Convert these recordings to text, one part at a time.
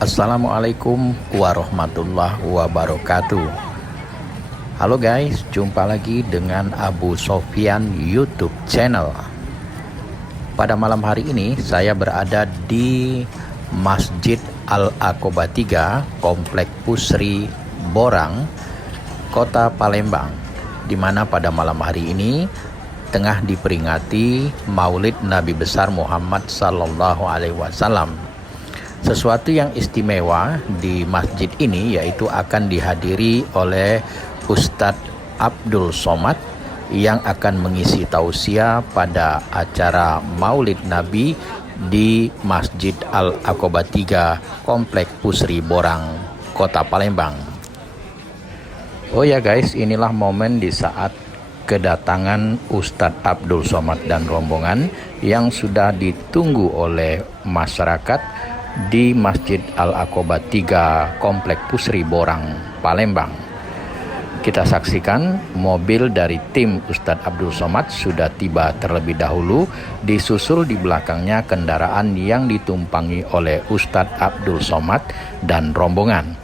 Assalamualaikum warahmatullahi wabarakatuh. Halo guys, jumpa lagi dengan Abu Sofyan YouTube channel. Pada malam hari ini saya berada di Masjid Al-Aqobah 3 Komplek Pusri Borang, Kota Palembang, di mana pada malam hari ini tengah diperingati Maulid Nabi besar Muhammad sallallahu alaihi wasallam. Sesuatu yang istimewa di masjid ini yaitu akan dihadiri oleh Ustadz Abdul Somad yang akan mengisi tausiah pada acara Maulid Nabi di Masjid Al-Aqobah 3 Komplek Pusri Borang, Kota Palembang. Oh ya guys, inilah momen di saat kedatangan Ustadz Abdul Somad dan rombongan yang sudah ditunggu oleh masyarakat di Masjid Al-Aqobah 3 Komplek Pusri Borang, Palembang. Kita saksikan mobil dari tim Ustadz Abdul Somad sudah tiba terlebih dahulu, disusul di belakangnya kendaraan yang ditumpangi oleh Ustadz Abdul Somad dan rombongan.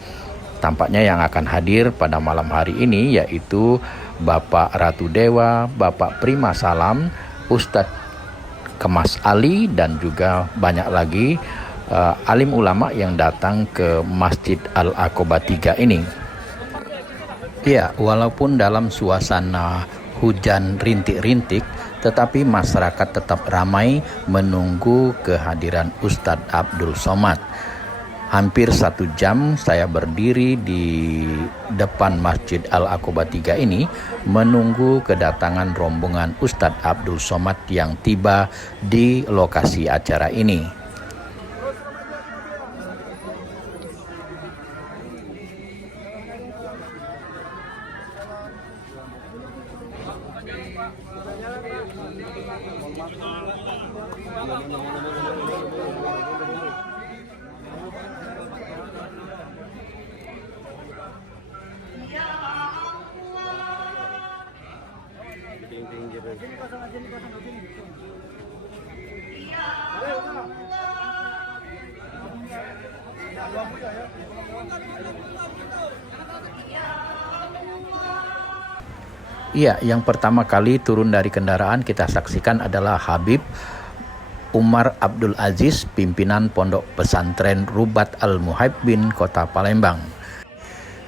Tampaknya yang akan hadir pada malam hari ini yaitu Bapak Ratu Dewa, Bapak Prima Salam, Ustadz Kemas Ali, dan juga banyak lagi alim ulama yang datang ke Masjid Al-Aqobah 3 ini. Ya, walaupun dalam suasana hujan rintik-rintik, tetapi masyarakat tetap ramai menunggu kehadiran Ustadz Abdul Somad. Hampir 1 jam saya berdiri di depan Masjid Al-Aqobah 3 ini menunggu kedatangan rombongan Ustadz Abdul Somad yang tiba di lokasi acara ini. Iya, yang pertama kali turun dari kendaraan kita saksikan adalah Habib Umar Abdul Aziz, pimpinan Pondok Pesantren Rubat Al-Muhibbin, Kota Palembang.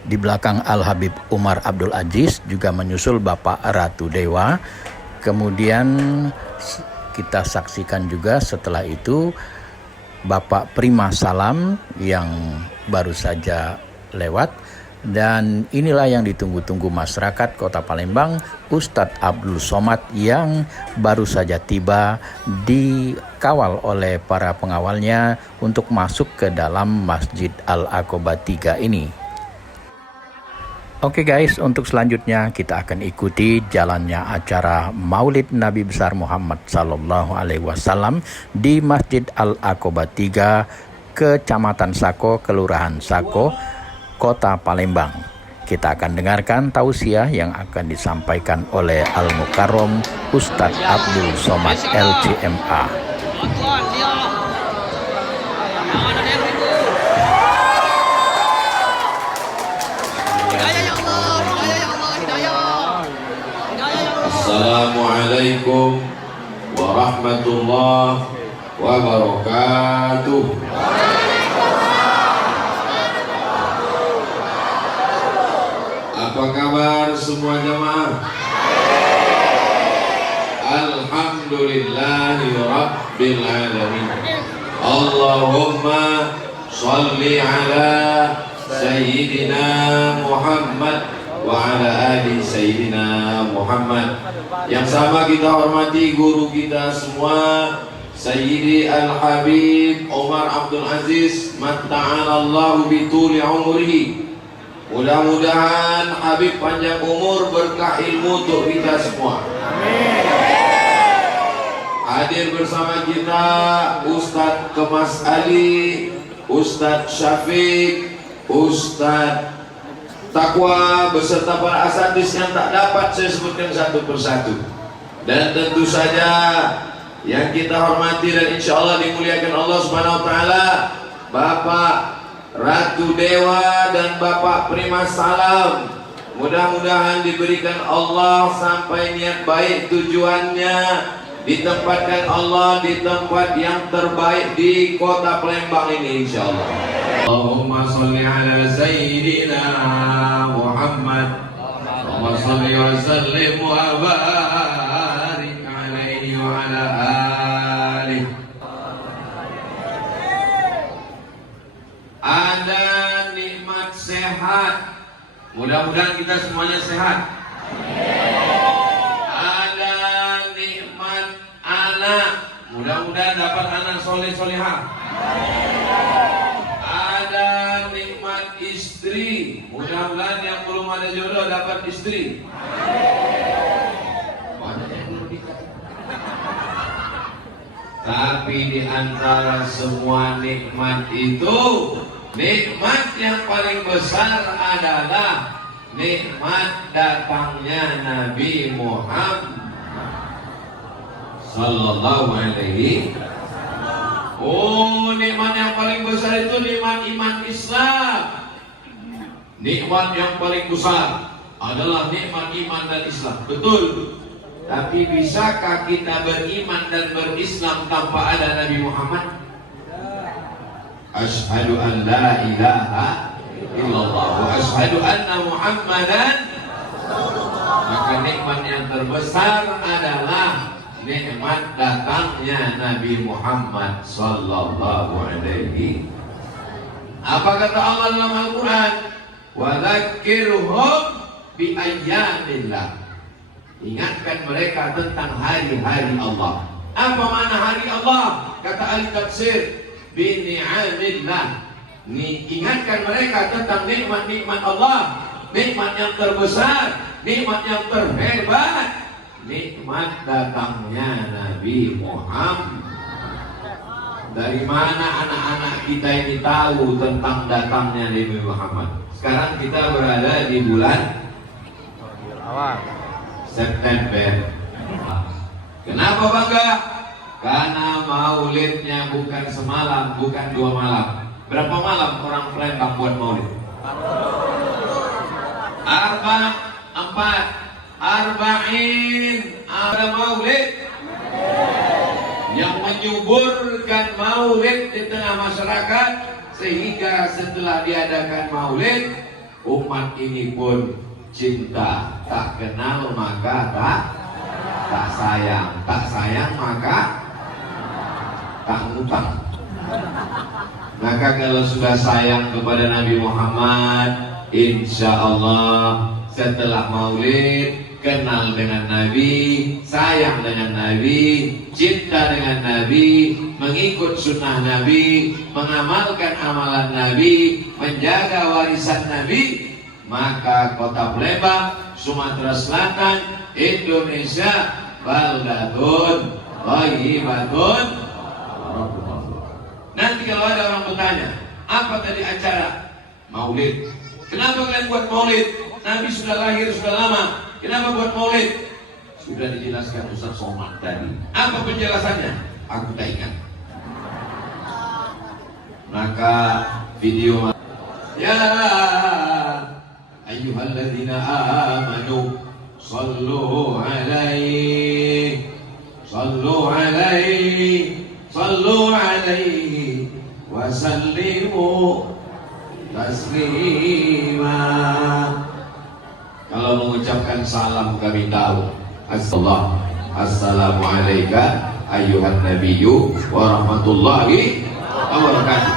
Di belakang Al-Habib Umar Abdul Aziz juga menyusul Bapak Ratu Dewa. Kemudian kita saksikan juga setelah itu Bapak Prima Salam yang baru saja lewat. Dan inilah yang ditunggu-tunggu masyarakat Kota Palembang, Ustadz Abdul Somad yang baru saja tiba, dikawal oleh para pengawalnya untuk masuk ke dalam Masjid Al-Aqobah 3 ini. Oke guys, untuk selanjutnya kita akan ikuti jalannya acara Maulid Nabi besar Muhammad sallallahu alaihi wasallam di Masjid Al-Aqobah 3, Kecamatan Sako, Kelurahan Sako, Kota Palembang. Kita akan dengarkan tausiah yang akan disampaikan oleh Al-Mukarrom Ustadz Abdul Somad LCMA. Assalamualaikum warahmatullahi wabarakatuh. Apa kabar semua jamaah? Alhamdulillahi rabbil alamin. Allahumma sholli ala sayyidina Muhammad wa ala ali sayyidina Muhammad. Yang sama kita hormati guru kita semua, Sayyidi Al-Habib Umar Abdul Aziz, matta'alallahu bituli umrihi. Mudah-mudahan Habib panjang umur, berkah ilmu untuk kita semua. Amin. Hadir bersama kita Ustadz Kemas Ali, Ustadz Syafiq, Ustadz Takwa beserta para asatidz yang tak dapat saya sebutkan satu persatu. Dan tentu saja yang kita hormati dan insya Allah dimuliakan Allah Subhanahu Wa Taala, Bapak Ratu Dewa dan Bapak Primas Salam. Mudah-mudahan diberikan Allah sampai niat baik tujuannya, ditempatkan Allah di tempat yang terbaik di kota Palembang ini insya Allah. Allahumma salli ala Sayyidina Muhammad, Allahumma salli wa sallim wa barik alaihi wa ala alihi. Ada nikmat sehat, mudah-mudahan kita semuanya sehat. Ada nikmat anak, mudah-mudahan dapat anak soleh solehah. Ada nikmat istri, mudah-mudahan yang belum ada jodoh dapat istri. Banyak yang belum nikah. Tapi di antara semua nikmat itu, nikmat yang paling besar adalah nikmat datangnya Nabi Muhammad Sallallahu Alaihi. Oh, nikmat yang paling besar itu nikmat iman Islam. Nikmat yang paling besar adalah nikmat iman dan Islam. Betul. Tapi bisakah kita beriman dan berislam tanpa ada Nabi Muhammad? Asyhadu an la ilaha illallah wa asyhadu anna Muhammadan. Maka nikmat yang terbesar adalah nikmat datangnya Nabi Muhammad sallallahu alaihi. Apa kata Allah dalam Al-Quran? Wa dzakkirhum bi ayyamillah. Ingatkan mereka tentang hari-hari Allah. Apa makna hari Allah? Kata ahli tafsir, bi ni'amillah. Ingatkan mereka tentang nikmat-nikmat Allah, nikmat yang terbesar, nikmat yang terhebat, nikmat datangnya Nabi Muhammad. Dari mana anak-anak kita ini tahu tentang datangnya Nabi Muhammad? Sekarang kita berada di bulan September. Kenapa bangga? Karena maulidnya bukan semalam, bukan 2 malam. Berapa malam orang Palembang buat maulid? 40 ada maulid. Yang menyuburkan maulid di tengah masyarakat, sehingga setelah diadakan maulid, umat ini pun cinta, tak kenal maka tak sayang, tak sayang maka tak ngutang. Maka kalau sudah sayang kepada Nabi Muhammad, insya Allah setelah maulid kenal dengan Nabi, sayang dengan Nabi, cinta dengan Nabi, mengikut sunnah Nabi, mengamalkan amalan Nabi, menjaga warisan Nabi, maka kota Palembang, Sumatera Selatan, Indonesia, baldatun thayyibatun. Nanti kalau ada orang bertanya, apa tadi acara maulid? Kenapa kalian buat maulid? Nabi sudah lahir sudah lama. Kenapa buat maulid? Sudah dijelaskan Ustaz Somad tadi. Apa penjelasannya? Aku tak ingat. Maka video ya ayyuhalladzina amanu sallu alaihi sallu alaihi sallu alaihi wa sallimu taslima. Kalau mengucapkan salam kami tahu. Assalamualaikum ayyuhan nabiyyu wa rahmatullahi wa barakatuh.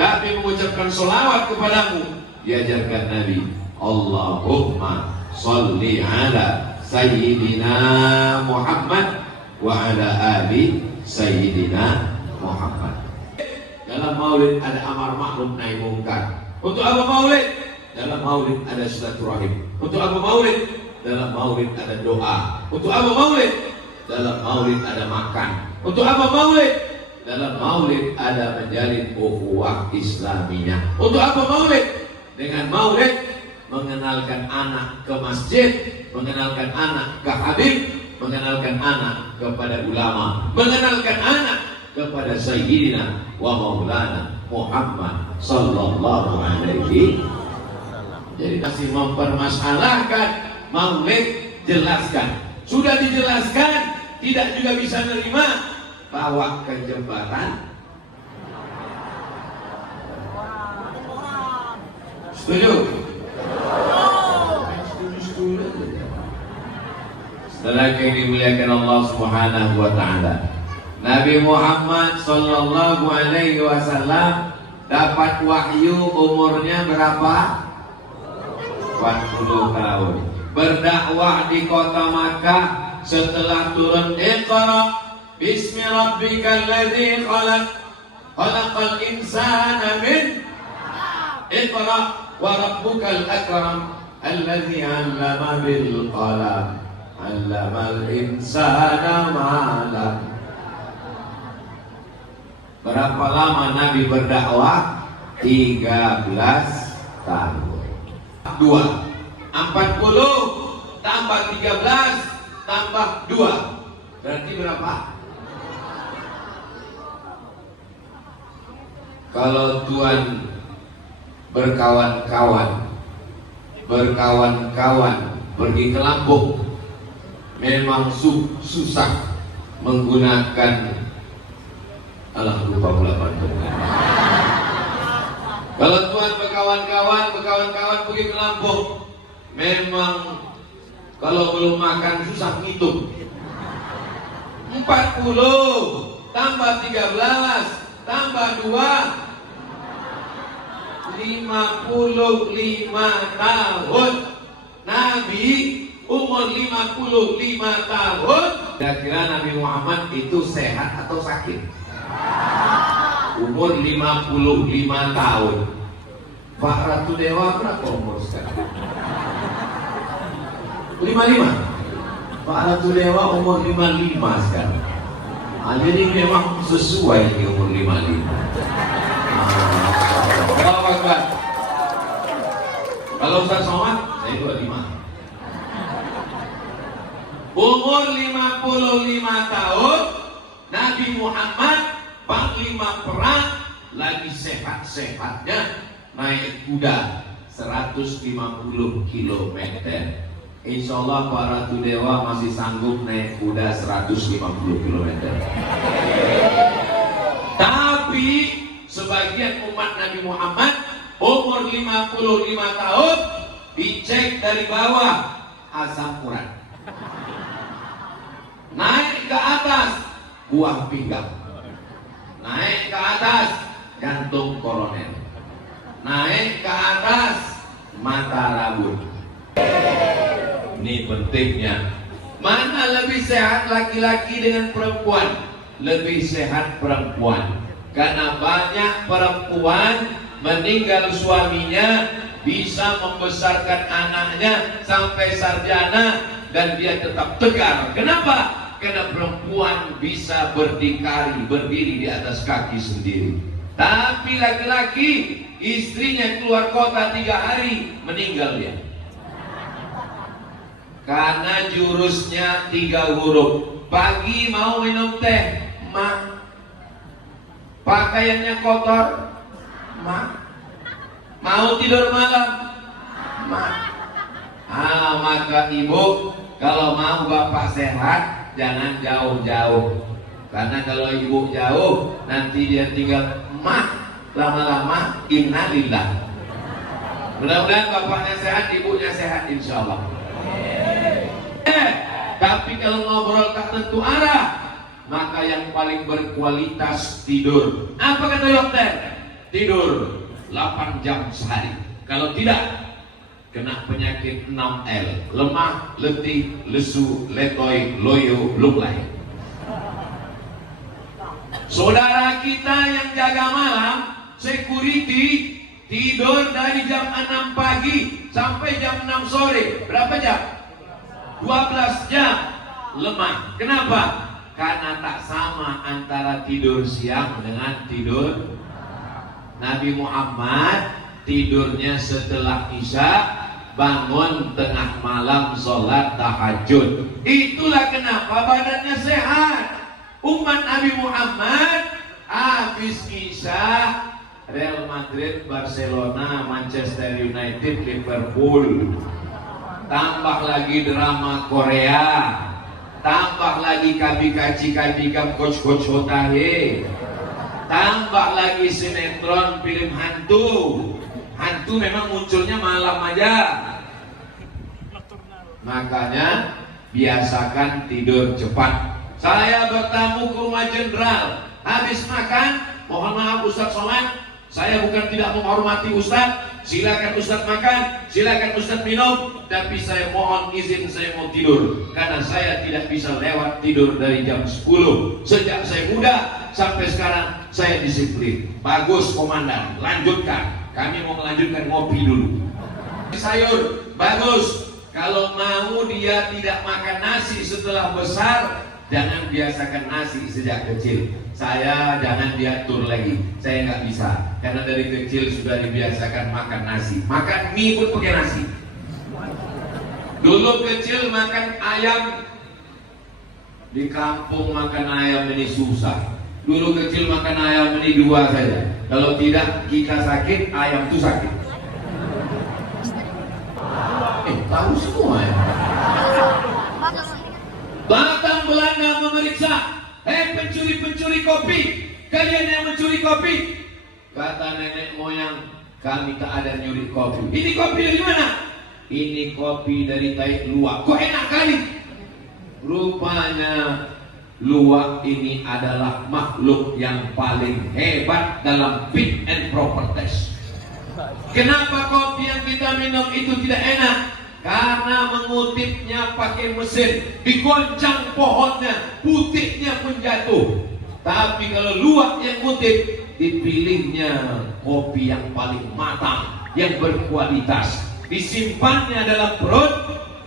Tapi mengucapkan salawat kepadamu diajarkan Nabi, Allahumma salli ala Sayyidina Muhammad wa ala ali Sayyidina Muhammad. Dalam maulid ada amar ma'ruf nahi mungkar. Untuk apa maulid? Dalam maulid ada silaturahim. Untuk apa maulid? Dalam maulid ada doa. Untuk apa maulid? Dalam maulid ada makan. Untuk apa maulid? Dalam maulid ada menjalin ukhuwah Islaminya. Untuk apa maulid? Dengan maulid mengenalkan anak ke masjid, mengenalkan anak ke habib, mengenalkan anak kepada ulama, mengenalkan anak kepada Sayyidina wa Maulana Muhammad sallallahu alaihi. Jadi masih mempermasalahkan maulid, jelaskan. Sudah dijelaskan, tidak juga bisa menerima, bawa ke jembatan. Setuju? Setelah yang dimuliakan Allah Subhanahu wa taala, Nabi Muhammad sallallahu alaihi wasallam dapat wahyu umurnya berapa? 40 tahun. Berdakwah di kota Makkah setelah turun Iqra bismi rabbikal ladzi khalaq khalaqal insana min Iqra wa rabbukal akram alladzi 'allama bil qalam 'allamal insana ma lam. Berapa lama Nabi berdakwah? 13 tahun. 2 40 tambah 13 tambah 2 berarti berapa? Kalau Tuhan berkawan-kawan pergi ke Lampung, memang susah menggunakan lupa pula Bandung. Kalau Tuhan berkawan-kawan pergi ke Lampung, memang kalau belum makan susah ngitung. 40 tambah 13 tambah 2 55 tahun. Nabi umur 55 tahun. Kira-kira Nabi Muhammad itu sehat atau sakit? Umur 55 tahun. Pak Ratu Dewa berapa umur sekarang? 55. Pak Ratu Dewa umur 55 sekarang. Jadi memang sesuai di umur 55. Kalau Ustaz Somad, saya 25. Umur 55 tahun, Nabi Muhammad panglima perang, lagi sehat-sehatnya naik kuda 150 km. Insya Allah Pak Ratu Dewa masih sanggup naik kuda 150 km. Tapi sebagian umat Nabi Muhammad umur 55 tahun dicek dari bawah asam urat, naik ke atas buah pinggang, naik ke atas jantung koroner, naik ke atas mata rambut. Ini pentingnya. Mana lebih sehat laki-laki dengan perempuan? Lebih sehat perempuan. Karena banyak perempuan meninggal suaminya bisa membesarkan anaknya sampai sarjana dan dia tetap tegar. Kenapa? Karena perempuan bisa berdiri di atas kaki sendiri. Tapi laki-laki, istrinya keluar kota 3 hari, meninggal dia. Karena jurusnya 3 huruf. Pagi mau minum teh, ma. Pakaiannya kotor, ma. Mau tidur malam, ma. Maka ibu, kalau mau bapak sehat, jangan jauh-jauh. Karena kalau ibu jauh, nanti dia tinggal ma. Lama-lama innalillah. Mudah-mudahan bapaknya sehat, ibunya sehat, insya Allah. Tapi kalau ngobrol tak tentu arah, maka yang paling berkualitas tidur. Apa kata dokter? Tidur 8 jam sehari. Kalau tidak, kena penyakit 6L: lemah, letih, lesu, letoy, loyo, lunglai. Saudara kita yang jaga malam, security, tidur dari jam 6 pagi sampai jam 6 sore. Berapa jam? 12 jam. lemah. Kenapa? Karena tak sama antara tidur siang dengan tidur. Nabi Muhammad tidurnya setelah Isya, bangun tengah malam sholat tahajud. Itulah kenapa badannya sehat. Umat Nabi Muhammad habis Isya, Real Madrid, Barcelona, Manchester United, Liverpool, tambah lagi drama Korea, tambah lagi kabikaci-kabikam coach-coach Hotahe, tambah lagi sinetron film hantu. Hantu memang munculnya malam aja. Makanya biasakan tidur cepat. Saya bertamu ke rumah jenderal, habis makan, mohon maaf Ustadz Somad, saya bukan tidak menghormati Ustadz. Silakan Ustadz makan, silakan Ustadz minum, tapi saya mohon izin, saya mau tidur karena saya tidak bisa lewat tidur dari jam 10. Sejak saya muda sampai sekarang saya disiplin. Bagus komandan, lanjutkan. Kami mau melanjutkan ngopi dulu. Sayur, bagus. Kalau mau dia tidak makan nasi setelah besar, jangan biasakan nasi sejak kecil. Saya jangan diatur lagi, saya nggak bisa. Karena dari kecil sudah dibiasakan makan nasi. Makan mie pun pakai nasi. Dulu kecil makan ayam, di kampung makan ayam ini susah. Dulu kecil makan ayam ini 2 saja. Kalau tidak kita sakit, ayam itu sakit. Tahu semua ya. Datang Belanda memeriksa, pencuri-pencuri kopi, kalian yang mencuri kopi. Kata nenek moyang, kami tak ada nyuri kopi. Ini kopi dari mana? Ini kopi dari Taik Luwak. Kok enak kali? Rupanya luwak ini adalah makhluk yang paling hebat dalam fit and proper test. Kenapa kopi yang kita minum itu tidak enak? Karena mengutipnya pakai mesin, digoncang pohonnya, putihnya pun jatuh. Tapi kalau luwak yang ngutip, dipilihnya kopi yang paling matang, yang berkualitas, disimpannya dalam perut,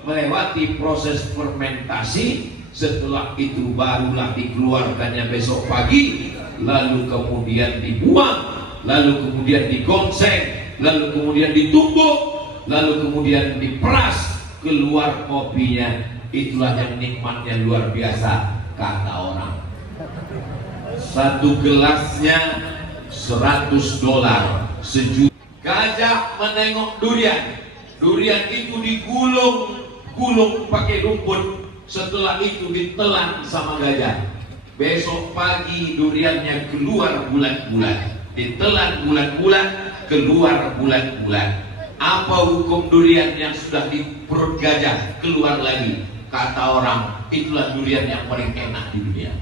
melewati proses fermentasi. Setelah itu barulah dikeluarkannya besok pagi, lalu kemudian dibuang, lalu kemudian digongseng, lalu kemudian ditumbuk, lalu kemudian diperas, keluar kopinya. Itulah yang nikmatnya luar biasa, kata orang. Satu gelasnya $100, sejuta. Gajah menengok durian, durian itu digulung pakai rumput. Setelah itu ditelan sama gajah. Besok pagi duriannya keluar bulat-bulat, ditelan bulat-bulat, keluar bulat-bulat. Apa hukum durian yang sudah di perut gajah keluar lagi? Kata orang, itulah durian yang paling enak di dunia.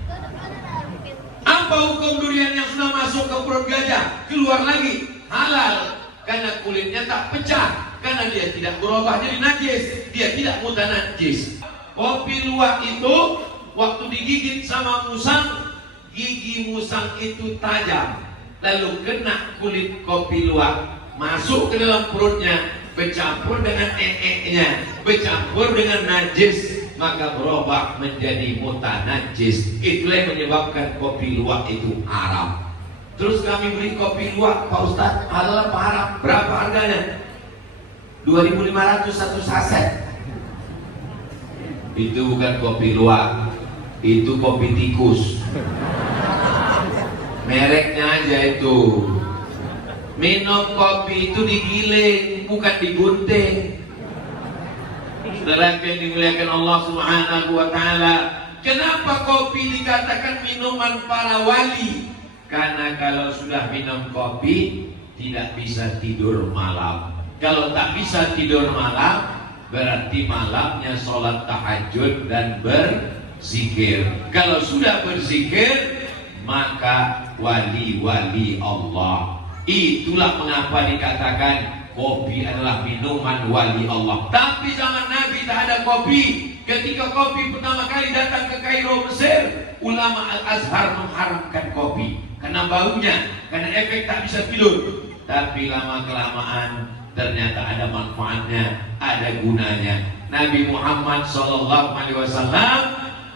Apa hukum durian yang sudah masuk ke perut gajah keluar lagi? Halal, karena kulitnya tak pecah, karena dia tidak berubah jadi najis, dia tidak mudah najis. Kopi luwak itu waktu digigit sama musang, gigi musang itu tajam, lalu kena kulit kopi luwak, masuk ke dalam perutnya, bercampur dengan nya, bercampur dengan najis, maka berubah menjadi muta najis. Itulah yang menyebabkan kopi luwak itu haram. Terus kami beli kopi luwak, Pak Ustadz, halal apa haram? Berapa harganya? 2.500 satu saset. Itu bukan kopi luwak, itu kopi tikus. Mereknya aja itu. Minum kopi itu digiling, bukan digunting. Saudara yang dimuliakan Allah Subhanahu wa Ta'ala, kenapa kopi dikatakan minuman para wali? Karena kalau sudah minum kopi tidak bisa tidur malam. Kalau tak bisa tidur malam, berarti malamnya sholat tahajud dan berzikir. Kalau sudah berzikir, maka wali-wali Allah. Itulah mengapa dikatakan kopi adalah minuman wali Allah. Tapi zaman Nabi tak ada kopi. Ketika kopi pertama kali datang ke Kairo, Mesir, ulama Al-Azhar mengharamkan kopi karena baunya, karena efek tak bisa tidur. Tapi lama-kelamaan ternyata ada manfaatnya, ada gunanya. Nabi Muhammad SAW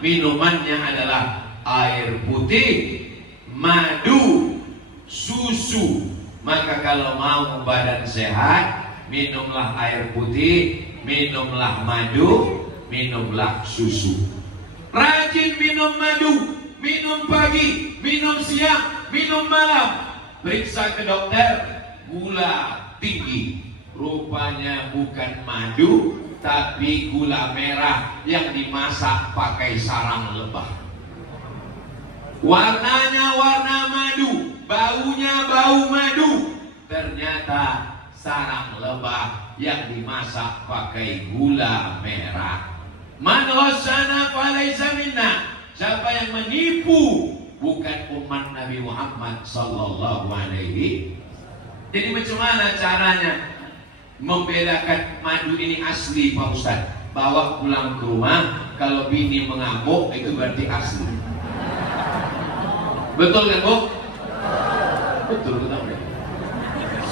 minumannya adalah air putih, madu, susu. Maka kalau mau badan sehat, minumlah air putih, minumlah madu, minumlah susu. Rajin minum madu, minum pagi, minum siang, minum malam. Periksa ke dokter, gula tinggi. Rupanya bukan madu, tapi gula merah yang dimasak pakai sarang lebah. Warnanya warna madu, baunya bau madu. Ternyata sarang lebah yang dimasak pakai gula merah. Man ghasyana falaysa minna. Siapa yang menipu bukan umat Nabi Muhammad sallallahu alaihi. Jadi macam mana caranya membedakan madu ini asli, Pak Ustaz? Bawa pulang ke rumah, kalau bini mengamuk itu berarti asli. Betul kan, Bu? Betul, betul.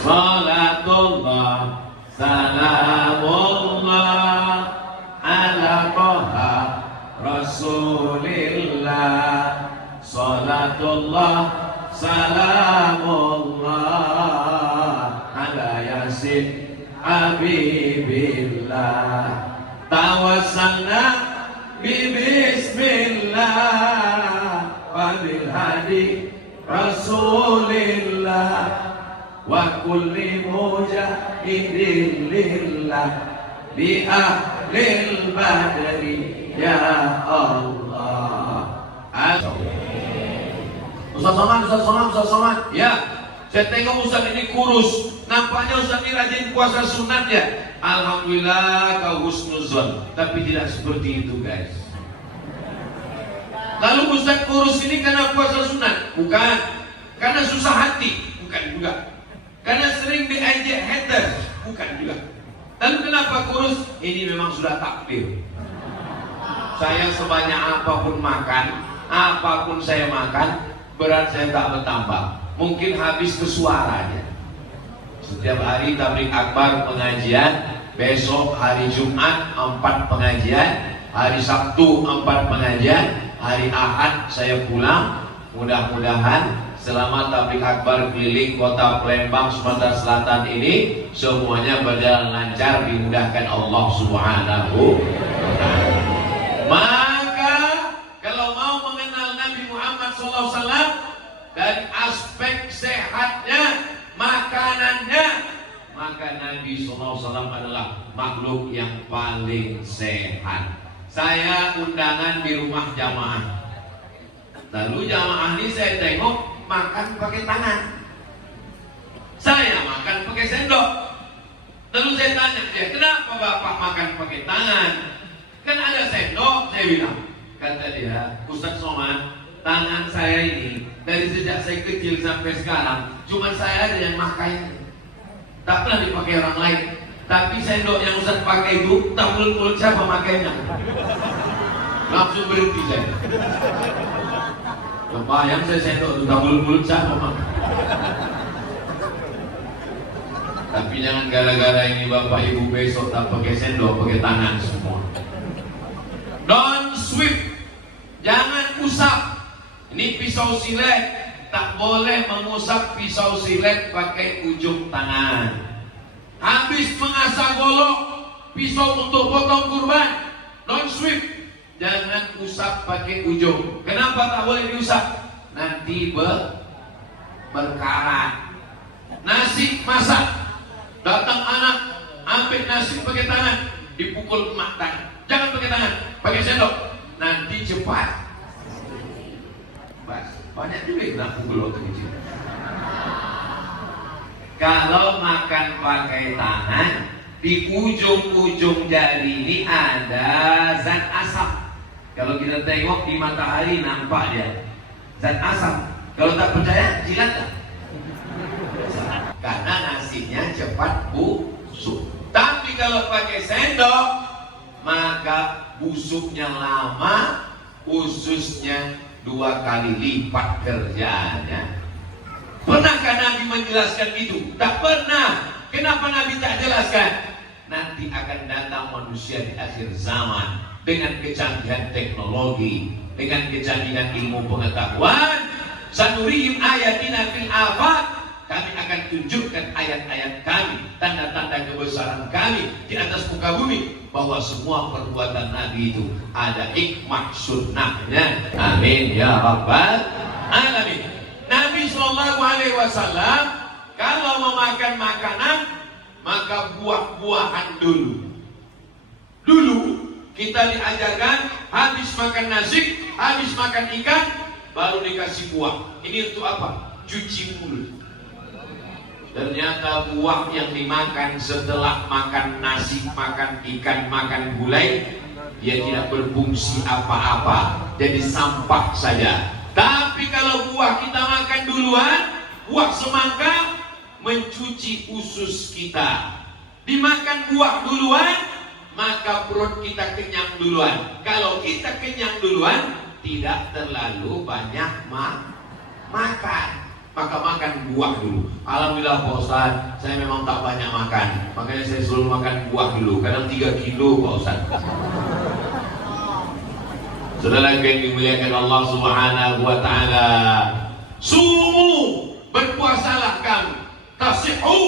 Salatullah salamullah ala toha Rasulillah. Salatullah salamullah ala yasin habibillah. Tawassalna bismillah wa bil hadi Rasulillah wa kulli mujahidin lillah bi ahlil badri ya Allah. Ustaz Somad. Ya, saya tengok Ustaz ini kurus. Nampaknya Ustaz ini rajin puasa sunat ya. Alhamdulillah kau husnuzon. Tapi tidak seperti itu, guys. Lalu Ustaz kurus ini karena puasa sunat? Bukan. Karena susah hati? Bukan juga. Karena sering diejek haters? Bukan juga. Lalu kenapa kurus? Ini memang sudah takdir. Saya sebanyak apapun makan, apapun saya makan, berat saya tak bertambah. Mungkin habis ke suaranya. Setiap hari tablik akbar pengajian, besok hari Jumat 4 pengajian, hari Sabtu 4 pengajian, hari Ahad saya pulang. Mudah-mudahan selama tablik akbar keliling kota Palembang, Sumatera Selatan ini semuanya berjalan lancar, dimudahkan Allah Subhanahu wa ta'ala. Maka kalau mau mengenal Nabi Muhammad SAW dari aspek sehatnya, makanannya, maka Nabi SAW adalah makhluk yang paling sehat. Saya undangan di rumah jamaah. Lalu jamaah ini saya tengok makan pakai tangan. Saya makan pakai sendok. Lalu saya tanya dia, kenapa Bapak makan pakai tangan? Kan ada sendok, saya bilang. Kata dia, Ustaz Somad, tangan saya ini dari sejak saya kecil sampai sekarang cuma saya aja yang makainya, tak pernah dipakai orang lain. Tapi sendok yang Ustaz pakai itu tak mulut-mulut siapa makainya. Langsung berhenti saya. Kebayang saya sendok itu tak mulut-mulut siapa makai. Tapi jangan gara-gara ini Bapak Ibu besok tak pakai sendok, pakai tangan semua. Don't sweep, jangan usap. Ini pisau silet, tak boleh mengusap pisau silet pakai ujung tangan. Habis mengasah golok, pisau untuk potong kurban, don't sweep, jangan usap pakai ujung. Kenapa tak boleh diusap? Nanti berkarat. Nasi masak, datang anak, ambil nasi pakai tangan, dipukul emak tangan. Jangan pakai tangan, pakai sendok. Nanti cepat. Banyak juga yang nak pukul waktu kecil. Kalau makan pakai tangan, di ujung-ujung jari ini ada zat asam. Kalau kita tengok di matahari nampak dia zat asam. Kalau tak percaya, jilatlah. Karena nasinya cepat busuk. Tapi kalau pakai sendok, maka busuknya lama, ususnya 2 kali lipat kerjanya. Pernahkah Nabi menjelaskan itu? Tak pernah. Kenapa Nabi tak jelaskan? Nanti akan datang manusia di akhir zaman dengan kecanggihan teknologi, dengan kecanggihan ilmu pengetahuan. Sanurihim ayatina fil afaq, kami akan tunjukkan ayat-ayat kami, tanda-tanda kebesaran kami di atas muka bumi, bahwa semua perbuatan Nabi itu ada hikmah sunnahnya. Amin ya rabbal alamin. Nabi SAW kalau memakan makanan, maka buah-buahan dulu. Dulu kita diajarkan habis makan nasi, habis makan ikan, baru dikasih buah. Ini untuk apa? Cuci mulut. Ternyata buah yang dimakan setelah makan nasi, makan ikan, makan gulai, dia tidak berfungsi apa-apa, jadi sampah saja. Tapi kalau buah kita makan duluan, buah semangka mencuci usus kita. Dimakan buah duluan, maka perut kita kenyang duluan. Kalau kita kenyang duluan, tidak terlalu banyak makan. Maka makan buah dulu. Alhamdulillah Pak Ustaz, saya memang tak banyak makan, makanya saya selalu makan buah dulu. Kadang 3 kilo Pak Ustaz. Saudara yang dimuliakan Allah Subhanahu wa taala, sumu, berpuasalah kamu, tasihu,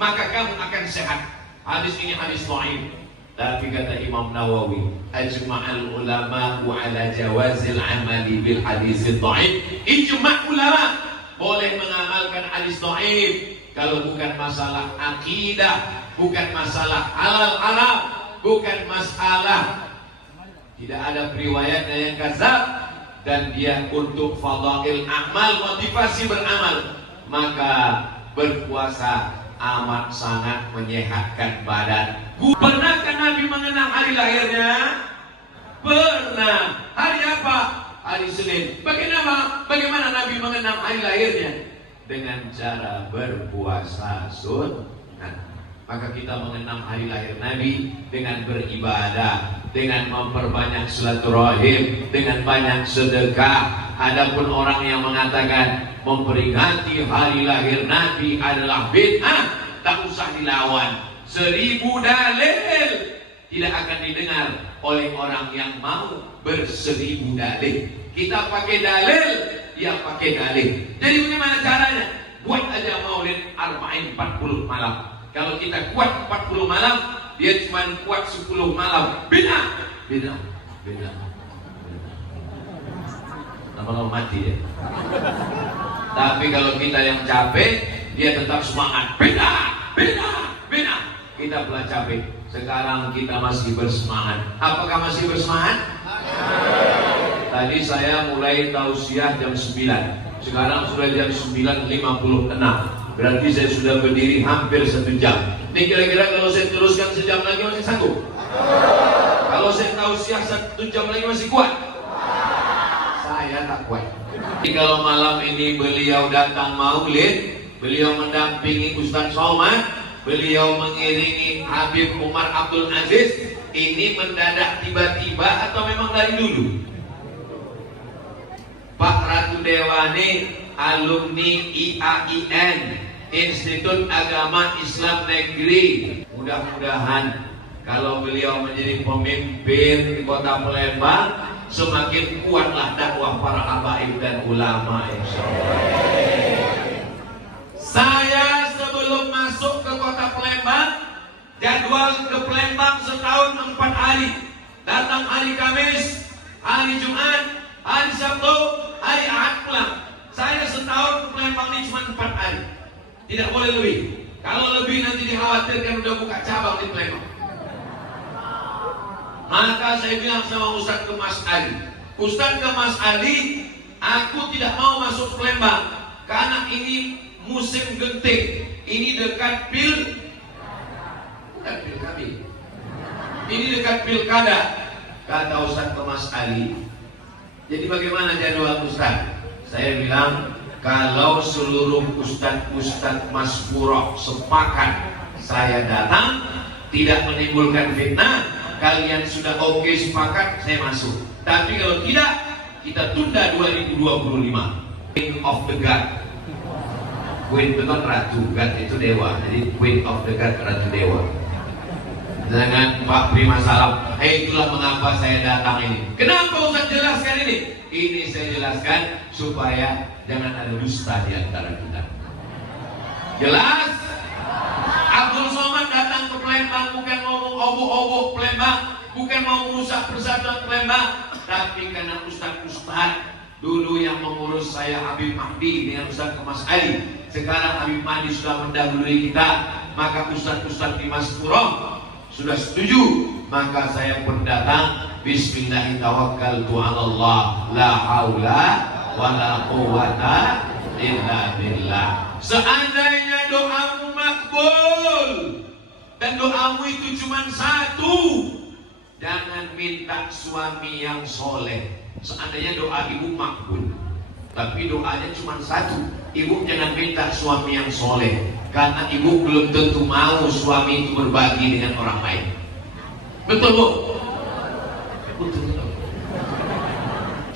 maka kamu akan sehat. Hadis ini hadis dhaif. Tapi kata Imam Nawawi, ajma'al ulama ala jawazil amali bil hadis dhaif. Ijma' ulama boleh mengamalkan hadis dhaif kalau bukan masalah akidah, bukan masalah halal haram, bukan masalah tidak ada periwayatnya yang kadzab, dan dia untuk fadail amal, motivasi beramal, maka berpuasa amat sangat menyehatkan badan. Pernahkah Nabi mengenang hari lahirnya? Pernah. Hari apa? Hari Senin. Bagaimana Nabi mengenang hari lahirnya? Dengan cara berpuasa sunnah. Maka kita mengenang hari lahir Nabi dengan beribadah, dengan memperbanyak silaturahim, dengan banyak sedekah. Adapun orang yang mengatakan memperingati hari lahir Nabi adalah bid'ah, tak usah dilawan. 1000 dalil tidak akan didengar oleh orang yang mau ber1000 dalil. Kita pakai dalil, dia pakai dalil. Jadi bagaimana caranya? Buat aja maulid arba'in 40 malam. Kalau kita kuat 40 malam, dia cuma kuat 10 malam. Bid'ah. Lama-lama mati ya. Tapi kalau kita yang capek, dia tetap semangat. Bid'ah. Kita pula capek. Sekarang kita masih bersemangat. Apakah masih bersemangat? Tadi saya mulai tausiah jam 9. Sekarang sudah jam 9.56. Berarti saya sudah berdiri hampir 1 jam. Ini kira-kira kalau saya teruskan sejam lagi masih sanggup? Kalau saya tausiah 1 jam lagi masih kuat? Saya tak kuat. Jadi kalau malam ini beliau datang maulid, beliau mendampingi Ustaz Somad, beliau mengiringi Habib Umar Abdul Aziz, ini mendadak tiba-tiba atau memang dari dulu? Pak Ratu Dewane, alumni IAIN, Institut Agama Islam Negeri. Mudah-mudahan kalau beliau menjadi pemimpin di kota Palembang, semakin kuatlah dakwah para habaib dan ulama, insyaallah. Saya sebelum masuk ke kota Palembang, jadwal ke Palembang setahun 4 hari. Datang hari Kamis, hari Jumat, hari Sabtu, hari Ahad pulang. Saya setahun ke Palembang ini cuma 4 hari. Tidak boleh lebih. Kalau lebih nanti dikhawatirkan udah buka cabang di Palembang. Maka saya bilang sama Ustaz Kemas Ali, Ustaz Kemas Ali, aku tidak mau masuk Palembang karena ini musim genting. Ini dekat bukan pilkada. Ini dekat pilkada, kata Ustaz Kemas Ali. Jadi bagaimana jadwal Ustaz? Saya bilang, kalau seluruh ustadz Mas Puro sepakat saya datang, tidak menimbulkan fitnah, kalian sudah oke sepakat, saya masuk. Tapi kalau tidak, kita tunda 2025. Queen of the God. Queen itu kan ratu, God itu dewa. Jadi Queen of the God, ratu dewa. Dengan Pak Prima Salam. Itulah mengapa saya datang ini. Kenapa Ustaz jelaskan ini? Ini saya jelaskan supaya jangan ada dusta di antara kita. Jelas? Abdul Somad datang ke Palembang bukan mau obok-obok Palembang, bukan mau merusak persatuan Palembang, tapi karena Ustaz-Ustaz dulu yang mengurus saya Habib Mahdi dengan Ustaz Kemas Ali. Sekarang Habib Mahdi sudah mendahului kita, maka Ustaz-Ustaz di Mas Puro sudah setuju, maka saya pun datang. Bismillahirrahmanirrahim. La haula wala quwwata illa billah. Seandainya doamu makbul dan doamu itu cuma satu, jangan minta suami yang soleh. Seandainya doa ibu makbul, tapi doanya cuma satu, ibu jangan minta suami yang soleh, karena ibu belum tentu mau suami itu berbagi dengan orang lain. Betul bu? Betul.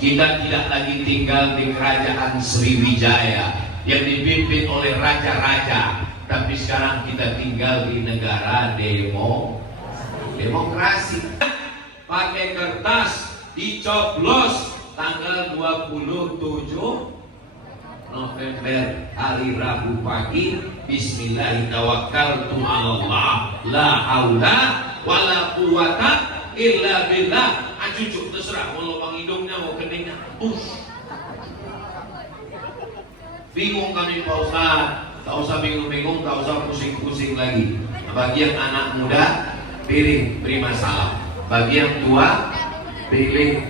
Kita tidak lagi tinggal di kerajaan Sriwijaya yang dipimpin oleh raja-raja, tapi sekarang kita tinggal di negara demokrasi. Pakai kertas, dicoblos tanggal 27 November hari Rabu pagi. Bismillahirrahmanirrahim. La haula wala quwwata illa billah. Cucuk terserah mau lubang hidungnya mau keningnya. Bingung kami Pak Ustaz. Tak usah bingung-bingung, tak usah pusing-pusing lagi. Bagi yang anak muda pilih Prima Salam. Bagi yang tua pilih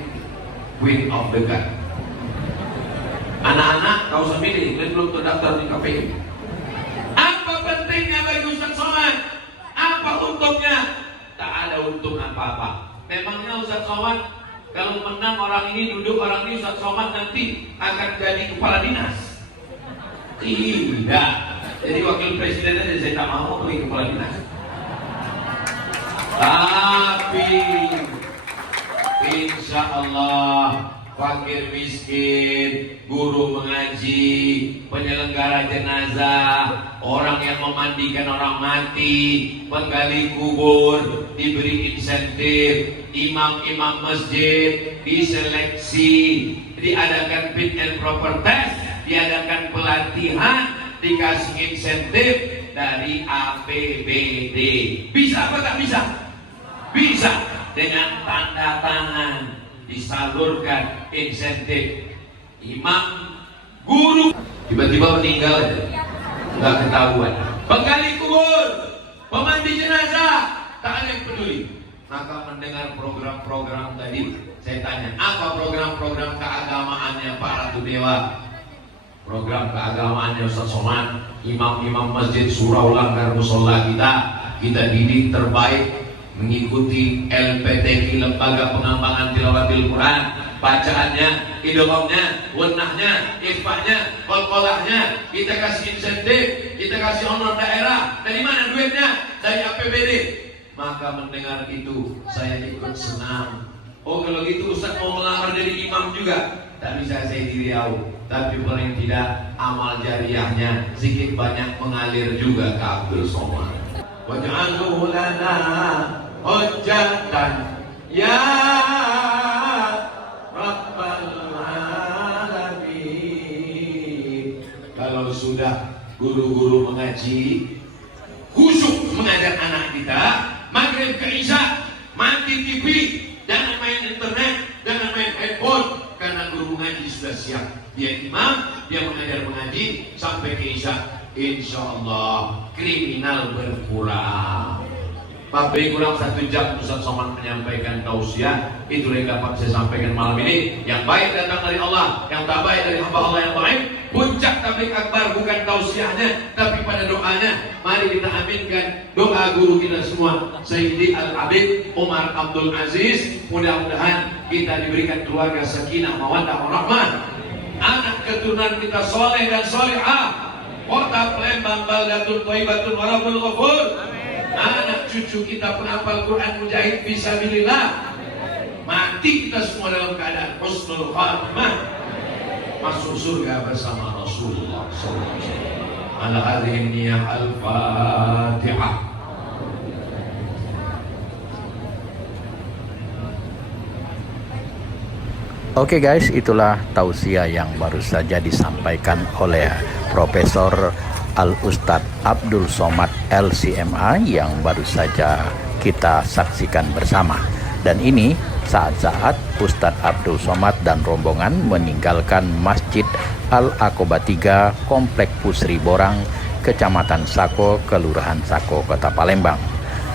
Queen of the God. Anak-anak tak usah pilih, dan belum terdaftar di KPU. Apa pentingnya bagi Ustaz Somad? Apa untungnya? Tak ada untung apa-apa. Memangnya Ustaz Somad kalau menang orang ini duduk orang ini, Ustaz Somad nanti akan jadi kepala dinas? Tidak. Jadi wakil presiden aja saya tak mau pergi kepala dinas. Tapi insya Allah fakir miskin, guru mengaji, penyelenggara jenazah, orang yang memandikan orang mati, penggali kubur diberi insentif, imam-imam masjid diseleksi, diadakan fit and proper test, diadakan pelatihan, dikasih insentif dari APBD. Bisa apa tak bisa? Bisa, dengan tanda tangan disalurkan insentif. Imam, guru tiba-tiba meninggal aja, nggak ketahuan. Penggali kubur, pemandi jenazah, tak ada yang peduli. Maka mendengar program-program tadi, saya tanya, apa program-program keagamaannya Pak Ratu Dewa? Program keagamaannya Ustaz Somad, imam-imam masjid surau langgar musola kita didik terbaik mengikuti LPTQ, Lembaga Pengembangan Tilawatil Quran. Bacaannya, idghamnya, wenahnya, ikhfahnya, qalqalahnya, kita kasih insentif, kita kasih honor daerah. Dari mana duitnya? Dari APBD. Maka mendengar itu saya ikut senang. Oh kalau gitu Ustaz mau melamar jadi imam juga? Tak bisa saya di Riau, tapi paling tidak amal jariahnya sedikit banyak mengalir juga ke Abdul Somad. Waj'alhu lana hujjatan ya Rabbal Alamin. Kalau sudah guru-guru mengaji khusyuk mengajar anak kita, maghrib ke isya mati TV, jangan main internet, jangan main handphone, karena guru mengaji sudah siap. Dia imam, dia mengajar mengaji sampai ke isya. Insya Allah kriminal berkurang. Pabrik kurang 1 jam Ustaz Somad menyampaikan tausiah. Itu yang dapat saya sampaikan malam ini. Yang baik datang dari Allah, yang tak baik dari hamba Allah yang baik. Puncak tablik akbar bukan tausiahnya, tapi pada doanya. Mari kita aminkan doa guru kita semua, Sayyidi Al-Habib Umar Abdul Aziz. Mudah-mudahan kita diberikan keluarga sakinah mawaddah warahmah, anak keturunan kita soleh dan solehah, kota Palembang baldatun thayyibatun wa rabbul ghafur. Anak cucu kita penghafal Quran mujahid fisabilillah. Mati kita semua dalam keadaan husnul khatimah, masuk surga bersama Rasulullah sallallahu alaihi wasallam. Ala hadhihi niyah al-Fatihah. Oke guys, itulah tausiah yang baru saja disampaikan oleh Profesor Al-Ustadz Abdul Somad LCMA yang baru saja kita saksikan bersama. Dan ini saat-saat Ustadz Abdul Somad dan rombongan meninggalkan Masjid Al-Aqobah 3 Komplek Pusri Borang, Kecamatan Sako, Kelurahan Sako, Kota Palembang.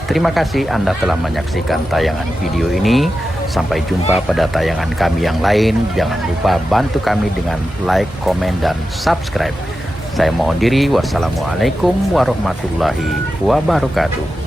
Terima kasih Anda telah menyaksikan tayangan video ini. Sampai jumpa pada tayangan kami yang lain. Jangan lupa bantu kami dengan like, komen, dan subscribe. Saya mohon diri. Wassalamualaikum warahmatullahi wabarakatuh.